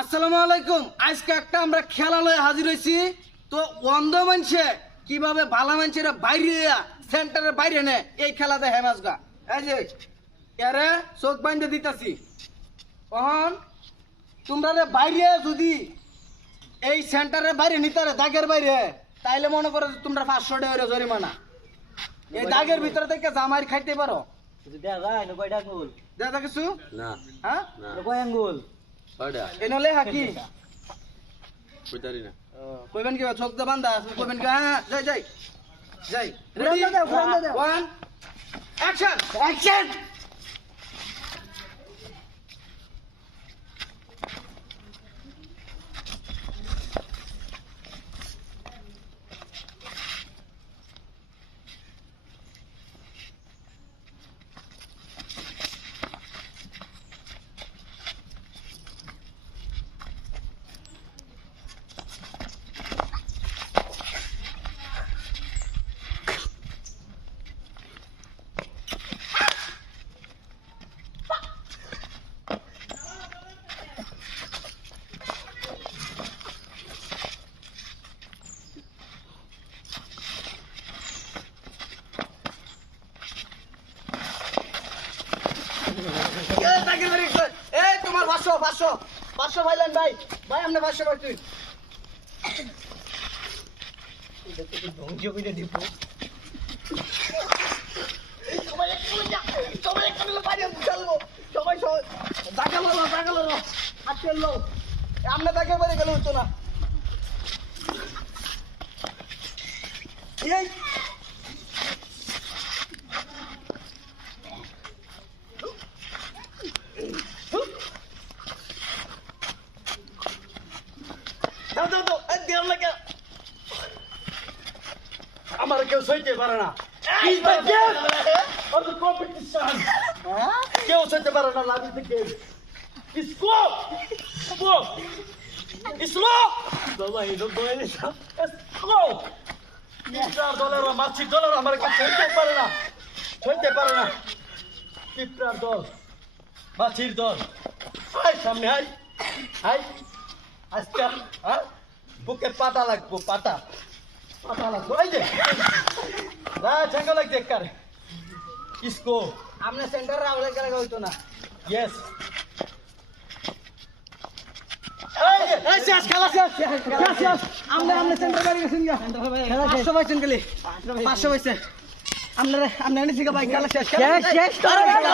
আসসালামু আলাইকুম। আজকে একটা আমরা খেলা লয়ে হাজির হয়েছি। তো অন্ধ মানুষে কিভাবে ভালো মানুষের বাইরে সেন্টারের বাইরে নে এই খেলাতে হেমাস গা। এই যে এরে চোখ বাইন্ধে দিতাছি, কখন তোমরা রে বাইরে যদি এই সেন্টারের বাইরে নিতারে দাগের বাইরে, তাইলে মনে করো যে তোমরা 500 টাকা জরিমানা। এই দাগের ভিতরে থেকে জামাই খাইতে পারো। দেখা কিছু না হ্যাঁ না কয় আঙ্গুল কয়টা এনলে হাকি বুঝারি না কইবেন কি চোখ দে বান্দা কইবেন কি হ্যাঁ যাই যাই যাই রেডি ঘুরান দাও, ঘুরান দাও। 1 অ্যাকশন অ্যাকশন। এই তোমার 500 ভাইলেন ভাই ভাই আপনি 500 ভাই তুই ধ্বংস করে দিব। সবাই একটু বাইরে চলবো সবাই দাগালো হাতে লো আমরা দাগে বাইরে গেলে হতো না। এই দাও এই দেড় লাগে আমার কেউ সইতে পারে না কম্পিটিশন কেউ সইতে পারে না লাভ দিতে গেম ইসকো স্লো স্লো বাবা এই দল দলে স্লো মিস্টার দলের মাছি দলের আমার কেউ সইতে পারে না কিপটার দল মাছির দল আয় সামনে আয় আজকে হ্যাঁ বুকে পাতা লাগবো পাতা লাগবো এই যে না ঝাঙ্গা লাগ দেখ কার इसको আপনি সেন্টারে আউলে গেলে হতো না। यस এই শেষ খেলা শেষ আমরা সেন্টার বাইরে গেছেন গা 500 পাইছেন গেলি 500 পাইছে আমরা নিছি গা ভাই খেলা শেষ আরে ভাই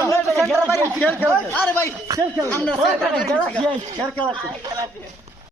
আমরা সেন্টার বাইরে গেছি গা। खेल खेला